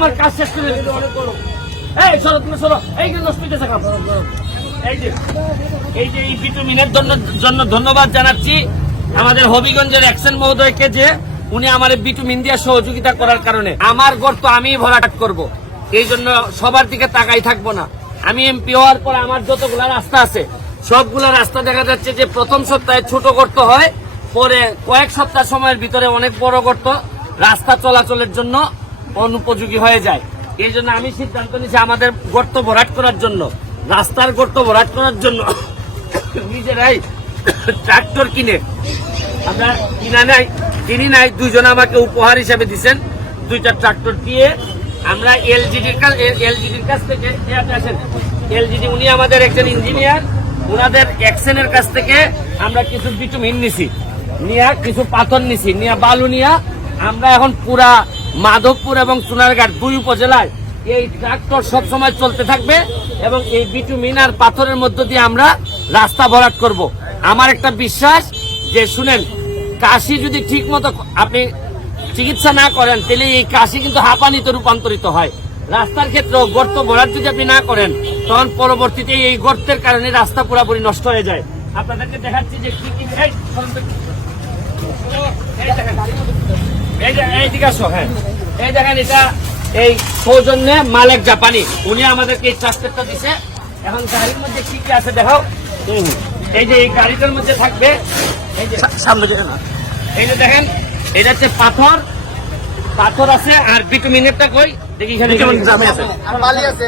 আমার কাজ শেষ করে এই সরো তুমি সরো এই যে নষ্ট এই যে, এই ভিটামিনের জন্য ধন্যবাদ জানাচ্ছি আমাদের হবিগঞ্জের অ্যাকশন মহোদয়কে যে উনি আমার ভিটামিন দিয়ে সহযোগিতা করার কারণে। আমার গর্ত আমি ভরাট করব। এই জন্য সবার দিকে তাকাই থাকব না। আমি এমপি হওয়ার পর আমার যতগুলা রাস্তা আছে, সবগুলা রাস্তা দেখা যাচ্ছে যে প্রথম সপ্তাহে ছোট গর্ত হয়, পরে কয়েক সপ্তাহ সময়ের ভিতরে অনেক বড় গর্ত। রাস্তা চলাচলের জন্য অনুপযোগী হয়ে যায়। এই জন্য আমি সিদ্ধান্ত নিয়েছি আমাদের গর্ত ভরাট করার জন্য, রাস্তার গর্ত ভরাট করার জন্য নিজেরাই ট্রাক্টর কিনে, আমরা কিনা নাই, কিনি নাই, দুইজন আমাকে উপহার হিসেবে দিচ্ছেন দুইটা ট্রাক্টর দিয়ে আমরা এলজিডির কাছ এলজিডির কাছ থেকে আসেন। এলজিডি উনি আমাদের একজন ইঞ্জিনিয়ার ওনাদের অ্যাকশনের কাছ থেকে আমরা কিছু বিটুমিন নিছি, নিয়া কিছু পাথর নিছি, নিয়া বালু নিয়া আমরা এখন পুরা মাধবপুর এবং সোনারঘাট দুই উপজেলায় এই ট্রাক্টর সবসময় চলতে থাকবে এবং এই বিটু মিনার পাথরের মধ্য দিয়ে আমরা রাস্তা ভরাট করব। আমার একটা বিশ্বাস যে শুনেন, কাশি যদি ঠিক মতো আপনি চিকিৎসা না করেন, তাহলে এই কাশি কিন্তু হাঁপানিতে রূপান্তরিত হয়। রাস্তার ক্ষেত্রেও গর্ত ভরাট যদি আপনি না করেন, তখন পরবর্তীতে এই গর্তের কারণে রাস্তা পুরোপুরি নষ্ট হয়ে যায়। আপনাদেরকে দেখাচ্ছি যে কি কি এইদিকে আসো হ্যাঁ। এই দেখেন এটা এই সৌজন্যে মালেক জাপানি। উনি আমাদেরকে এই দিছে। এখন গাড়ির মধ্যে কি কি আছে হুম। এই যে এই গাড়িটার মধ্যে থাকবে। এই যে সামনে যেতে না। এই যে দেখেন এটা হচ্ছে পাথর। পাথর আছে আর বিটুমিনেরটা কই? দেখি এখানে। আছে।